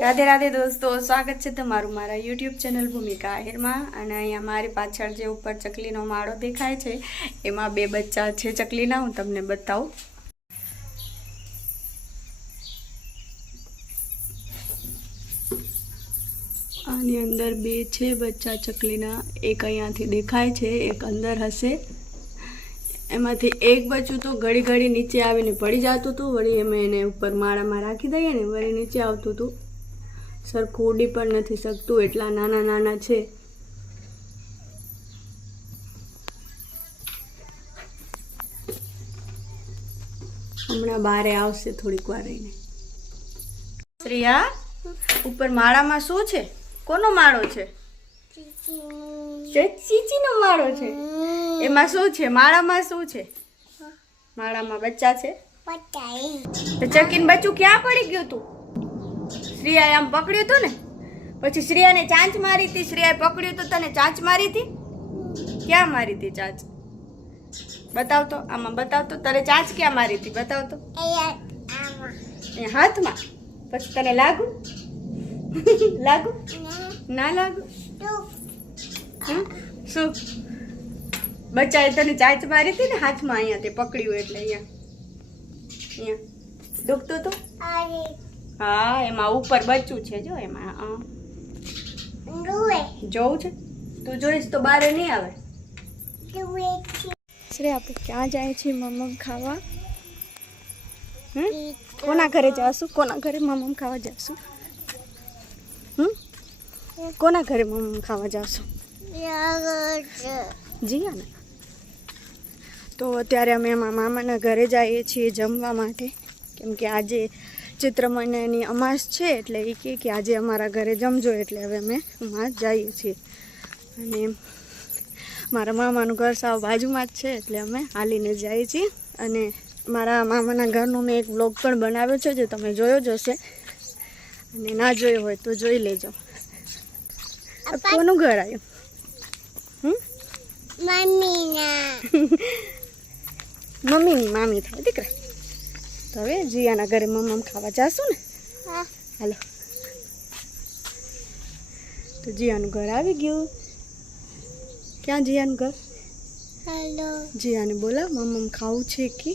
રાધે રાધે દોસ્તો, સ્વાગત છે તમારું મારા યુટ્યુબ ચેનલ ભૂમિકા આહિરમાં. અને અહીંયા મારી પાછળ જે ઉપર ચકલીનો માળો દેખાય છે એમાં બે બચ્ચા છે ચકલીના. હું તમને બતાવું. આની અંદર બે છે બચ્ચા ચકલીના. એક અહીંયાથી દેખાય છે, એક અંદર હશે. એમાંથી એક બચ્ચું તો ઘડી ઘડી નીચે આવીને પડી જતું હતું. વળી અમે એને ઉપર માળામાં રાખી દઈએ ને વળી નીચે આવતું હતું. સરખું ઉડી પણ નથી શકતું, એટલા નાના નાના છે. હમણાં બારે આવશે થોડીક વાર રહીને. શ્રેયા, ઉપર માળામાં શું છે? કોનો માળો છે? ચીચીનો માળો છે. એમાં શું છે? માળામાં શું છે? માળામાં બચ્ચા છે. ચકીન બચ્ચું ક્યાં પડી ગયું તું? શ્રેયાએ આમ પકડ્યું હતું ને, પછી શ્રેયાને ચાંચ મારી હતી. શ્રેયાએ પકડ્યું તો તને ચાંચ મારી હતી? ક્યાં મારી હતી ચાંચ? બતાવતો, આમાં બતાવતો. તને ચાંચ ક્યાં મારી હતી? બતાવતો. હાથમાં. પછી તને લાગુ? લાગુ? ના લાગુ? શું બચ્ચાએ તને ચાંચ મારી હતી ને હાથમાં? અહીંયા તે પકડ્યું એટલે અહીંયા દુખતું હતું. હા, એમાં ઉપર બચ્ચું છે જો. એમાં જોવું છે? તું જોઈશ તો બારે નહીં આવે. શ્રેયા, આપણે ક્યાં જાય છે? મમમ ખાવા. કોના ઘરે જાશું? કોના ઘરે મમમ ખાવા જાશું? કોના ઘરે મમમ ખાવા જાશું? જીયા ને. તો અત્યારે અમે મામાના ઘરે જઈએ છીએ જમવા માટે, કેમ કે આજે ચૈત્ર મહિનાની અમાસ છે. એટલે એ કે આજે અમારા ઘરે જમજો, એટલે હવે અમે અમાસ જઈએ છીએ. અને મારા મામાનું ઘર સાવ બાજુમાં જ છે, એટલે અમે હાલીને જઈએ છીએ. અને મારા મામાના ઘરનો મેં એક વ્લોગ પણ બનાવ્યો છે, જે તમે જોયો જ હશે. અને ના જોયો હોય તો જોઈ લેજો. કોનું ઘર આવ્યું? મમ્મીની મામી થાય દીકરા. તો હવે જીયાના ઘરે મમ્મ ખાવા જાશું ને. હાલો. તો જીયાનું ઘર આવી ગયું. ક્યાં જીયાનું ઘર? હેલો. જીયાને બોલા, મમ્મ ખાવું છે કે?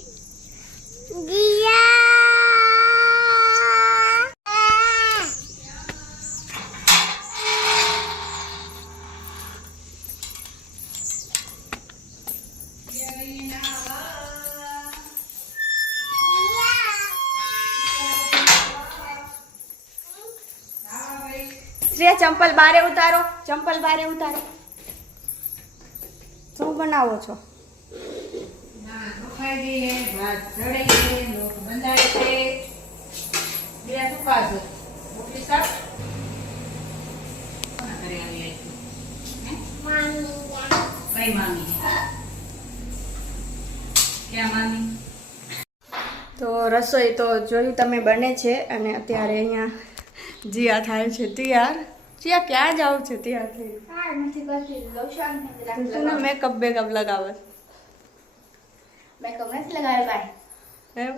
શ્રેયા, ચંપલ બારે ઉતારો. ચંપલ બારે ઉતારો. શું બનાવો છો? તો રસોઈ તો જોયું તમે બને છે. અને અત્યારે અહીંયા જીયા થાય છે તૈયાર. જીયા, ક્યાં જાવ છે તૈયાર થઈ? મેકઅપ બેકઅપ લગાવે? મેકઅપ નથી લગાવ્યો ભાઈ. એમ?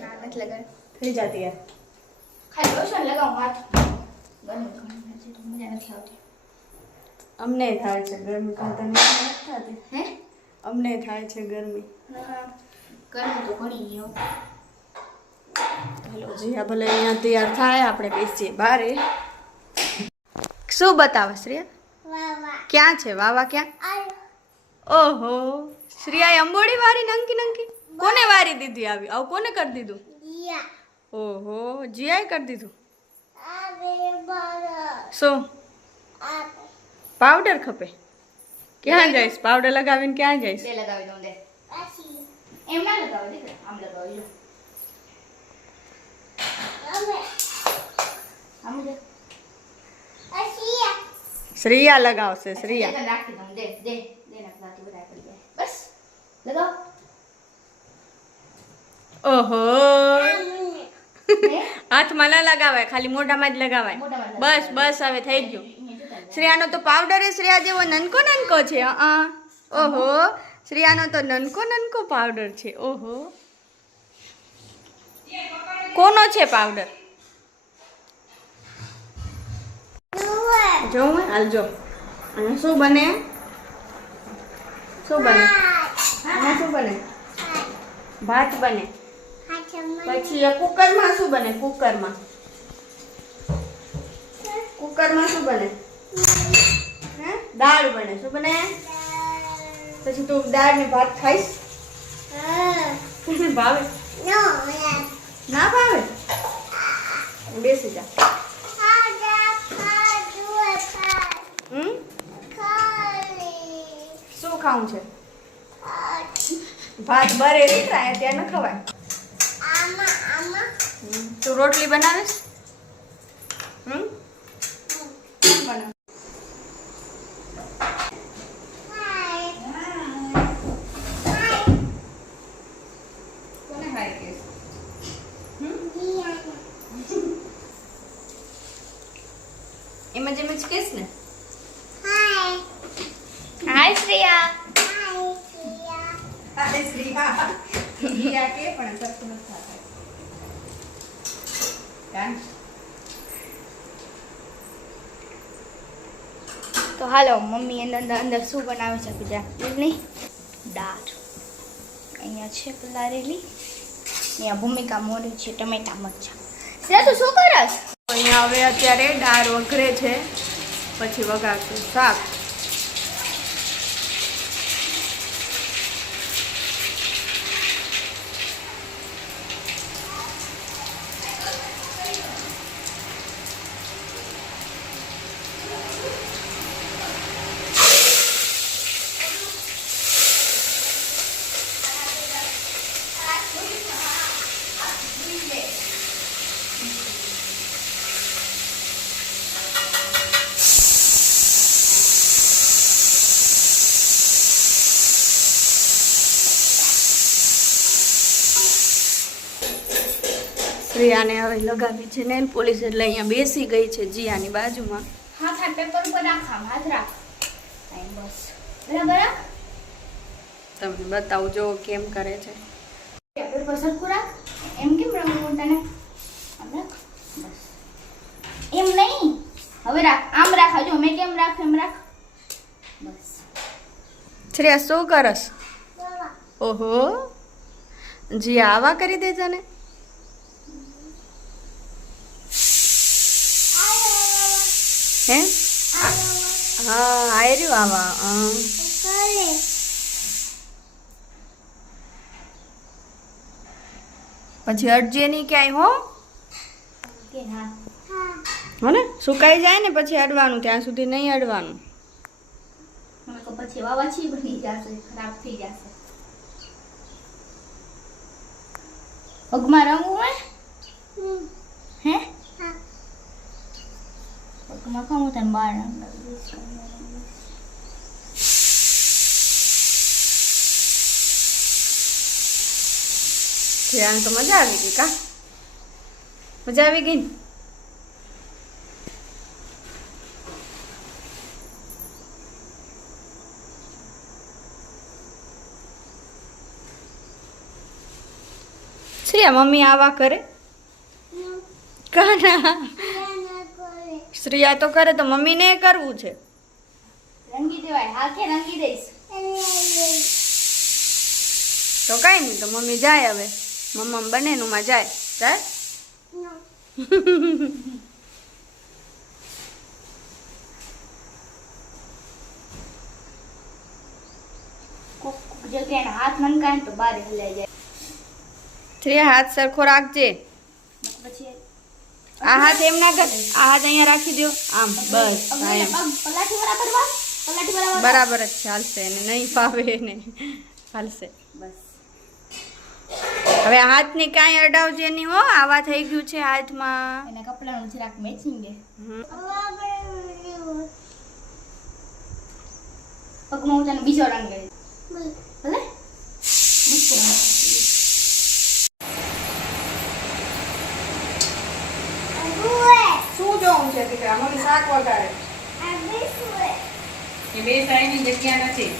ના, નથી લગાવ્યો. થઈ જતી યાર. ખાલી લોશન લગાવું હાથ. મજા નથી આવતી. અમને થાય છે ગરમી. તને નથી થતી? હે? અમને થાય છે ગરમી. ગરમી તો ઘણી ગયો. ચાલો જીયા ભલે અહીંયા તૈયાર થાય, આપણે બેસીએ બારે. શું બતાવે શ્રેયા? ક્યાં છે વાવા? ક્યાં? ઓહો, શ્રેયાએ અંબોડી વારી નંકી નંકી. કોને વારી દીધી આવી? આવું કોને કરી દીધું? ઓહો, જીયાએ કરી દીધું. શું પાવડર ખપે? ક્યાં જઈશ? પાવડર લગાવીને ક્યાં જઈશ? બે લગાવી દઉં દે. એમ ના લગાવો દીકરા, આમ લગાવી દો. આમ દે. શ્રેયા લગાવશે. શ્રેયા રાખી દઉં. દે દે દે ના પ્લાટી બધા પડી જાય. બસ લગાવ. ઓહો, હાથમાં ના લગાવાય, ખાલી મોઢામાં જ લગાવાય. બસ બસ, હવે થઈ ગયું. શ્રેયાનો તો પાવડર શ્રેયા જેવો નનકો નનકો છે. ઓહો, શ્રેયાનો તો નનકો નનકો પાવડર છે. ઓહો, કોનો છે પાવડર? જોઉં હાલ જો. અને શું બને? શું બને? અને શું બને? ભાત બને. પછી આ કુકરમાં શું બને? કુકરમાં શું બને? હે દાળ બને. શું બને? પછી તું દાળ ને ભાત ખાઈશ? તને ભાવે? ના ભાવે? બેસી જા. શું ખાવું છે? ભાત બરે દીકરા ત્યાં ન ખવાય. તું રોટલી બનાવીશ? કેમ બનાવ? કોને હાય કહેશ? એમ જ કહેશ ને? હાય શ્રેયા. અરે શ્રીયા શ્રીયા કે પણ સરખું નથી થતું. તો હાલો મમ્મી અંદર શું બનાવે છે ગુજરાતની દાળ. અહીંયા છે પલારેલી. અહીંયા ભૂમિકા મોરી છે ટમેટા મરચાં. શ્રેયા તું શું કરસ? અહીંયા હવે અત્યારે દાળ વઘરે છે, પછી વઘારશું શાક. શ્રેયાને હવે લગાવી છે નેલ પોલિશ, એટલે અહીંયા બેસી ગઈ છે જીયાની બાજુમાં. હાથ પેપર ઉપર રાખ, હાથ રાખ. બસ બરાબર. તમને બતાવજો કેમ કરે છે. પેપર સરખું રાખ. એમ કેમ રમવું તને? આમ રાખ. બસ એમ નહીં. હવે રાખ, આમ રાખ. હજુ મેં કેમ રાખ એમ રાખ. બસ. શ્રેયા શું કરસ? ઓહો જીયા આવા કરી દે તને. હે હા આયર્યું આવા. પછી અડજે નહીં ક્યાંય હો. કે હા. હો ને સુકાઈ જાય ને પછી અડવાનું, ત્યાં સુધી નહીં અડવાનું. મને તો પછી વાવાછી બની જશે, ખરાબ થઈ જશે. પગમાં રંગવું હોય? હે પગમાં ખાવું તને બાર રંગ લાગીશ. શ્રેયાને તો મજા આવી ગઈ કા? મજા આવી ગઈ ને? શ્રેયા મમ્મી આવા કરે? કાના શ્રેયા તો કરે તો મમ્મીને કરવું છે. રંગી દેવાય. હાથે રંગી દઈશ. તો કાંઈ નહીં, તો મમ્મી જાય હવે. મમ્મા બંનેનુંમાં જાય. જાય કોક જગ્યાએ હાથ નનકાય તો બારે હલાઈ જાય. શ્રેયા હાથ સરખો રાખજે. પછી આ હાથ એમ ના કર, આ હાથ અહીંયા રાખી દો આમ. બસ હા એમ પલાઠી બરાબર વાળ. પલાઠી બરાબર. બરાબર જ ચાલશે. એને નહીં ફાવે એને ચાલશે. બસ હવે હાથની કાંઈ અડાવજે નહીં હો. આવા થઈ ગયું છે હાથમાં. એના કપડાનું જરાક મેચિંગ છે. પગમાં હું તને બીજો રંગ લઈ ભલે મસ્ત રંગ. શું જોવું છે દીકરા? મમ્મી શાક વગાડે. એ બે સાઈડની જગ્યા નથી.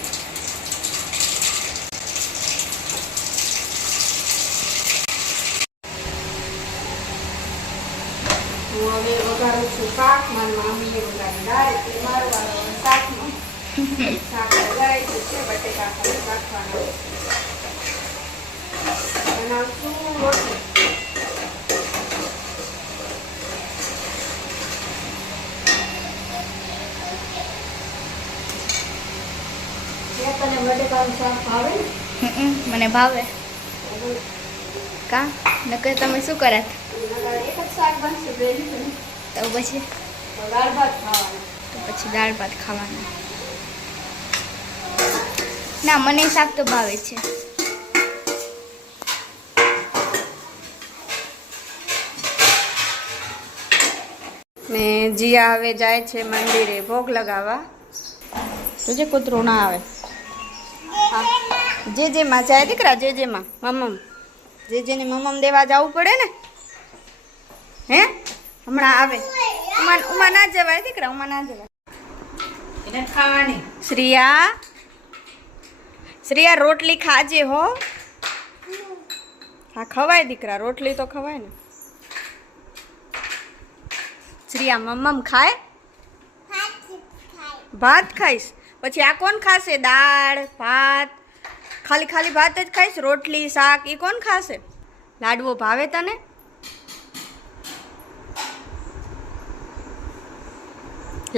હું હવે વઘારું છું શાક, મારી મમ્મીએ વઘારી દાળ, એટલે મારો વારો શાકનો. શાક વઘારાઈ ગયું છે, બટેકા ખાલી રાખવાના. બનાવશું રોટલી. તને બટેકાનું શાક ભાવે ને? મને ભાવે. કા નકર તમે શું કરત? એક જ શાક બનશે બેલી ને. તો પછી દાળ ભાત ખાવાના. તો પછી દાળ ભાત ખાવાના. ના મને શાક તો ભાવે છે. ને જીયા હવે જાય છે મંદિરે ભોગ લગાવવા. તુજે કૂતરું ના આવે. જે માં જાય દીકરા, જે માં મમ્મ, જે ને મમ્મ દેવા જવું પડે ને. હે હમણાં આવે. ઉમા ના જવાય દીકરા, ઉમા ના જવાય. એને ખાવાની. શ્રેયા રોટલી ખાજે હો. હા ખવાય દીકરા, રોટલી તો ખવાય ને. શ્રેયા મમ્મ ખાય? ભાત ખાઈશ? પછી આ કોણ ખાશે? દાળ ભાત ખાલી ભાત જ ખાઈશ? રોટલી શાક એ કોણ ખાશે? લાડવો ભાવે તને?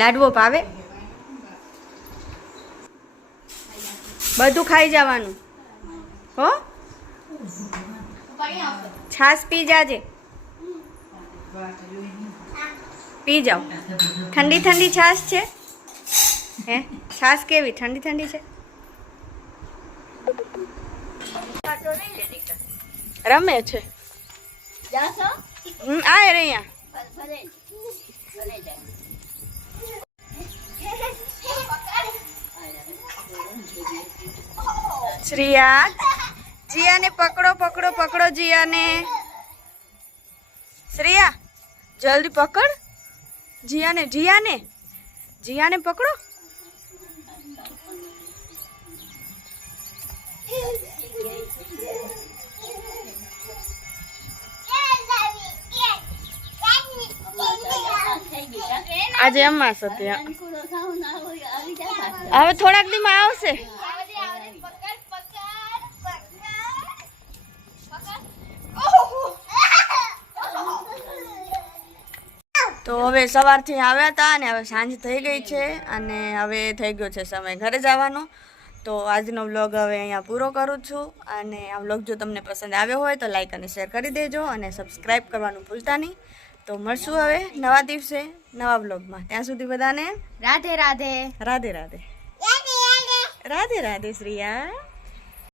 લાડવો ભાવે? બધું ખાઈ જવાનું હો. છાશ પી જાજે, પી જાઓ. ઠંડી છાશ છે હે? છાશ કેવી ઠંડી છે? રમે છે. આય રે અહીંયા. શ્રેયા જીયાને પકડો જીયાને. શ્રેયા જલ્દી પકડ જીયાને પકડો. આજે અમાસ હતી. હવે થોડાક દીમાં આવશે. તો હવે સવારથી આવ્યા હતા અને હવે સાંજ થઈ ગઈ છે અને હવે થઈ ગયો છે સમય ઘરે જવાનો. તો આજનો વ્લોગ હવે અહીંયા પૂરો કરું છું. અને આ વ્લોગ જો તમને પસંદ આવ્યો હોય તો લાઈક અને શેર કરી દેજો અને સબસ્ક્રાઈબ કરવાનું ભૂલતા નહીં. તો મળશું હવે નવા દિવસે નવા વ્લોગમાં. ત્યાં સુધી બધાને રાધે રાધે. રાધે રાધે શ્રેયા.